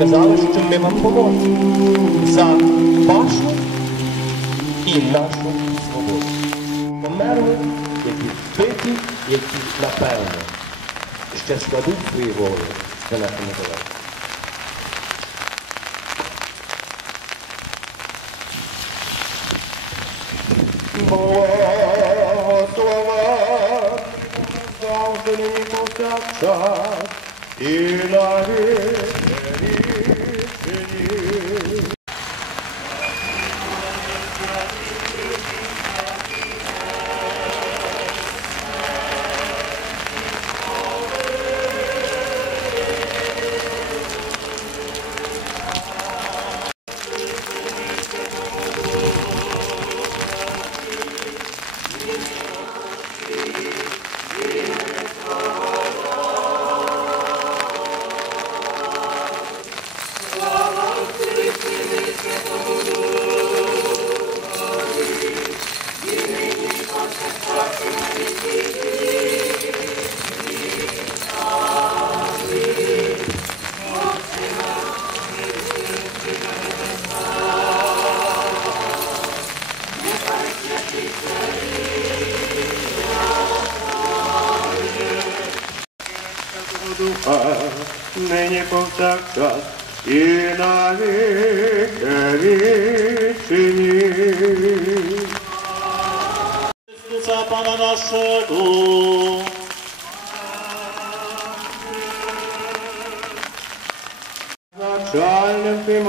хочемо ми вам помолити за вашу і нашу свободу. Померли, які вбиті, які, напевно, ще складуть свої голови за нашу незалежність. Благословен завжди повсякчас і на віки вічні. Духа, нині повсякчас і на віки вічні. Ісуса Пана нашого. Начальним тим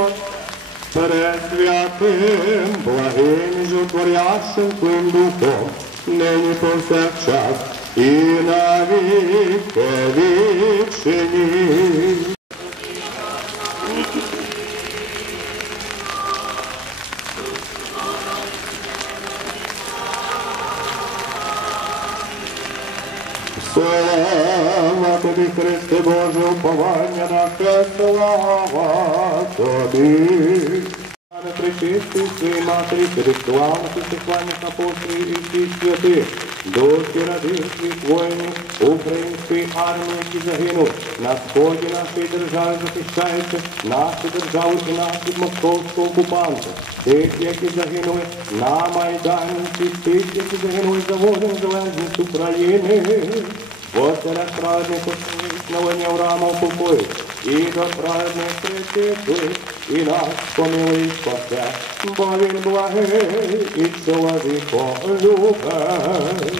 пересвятим, благим і жотворящим твоїм духом, нині повсякчас і на віки вічні. Слава тобі, Христе Боже, уповання наше, слава тобі. Слава причистий матері, через славних і славних апостолів і всіх святих, душі радистів воїнів української армії, які загинуть на сході нашої держави, захищаючи нашу державу і нас від московського окупанта, тих, які загинули на Майдані, тих, які загинули за волю незалежність України. Господа праведних в раму купуй, і до праведних причислить, і нас помилуй спасе, бо він благий і чоловіколюбий. Ей,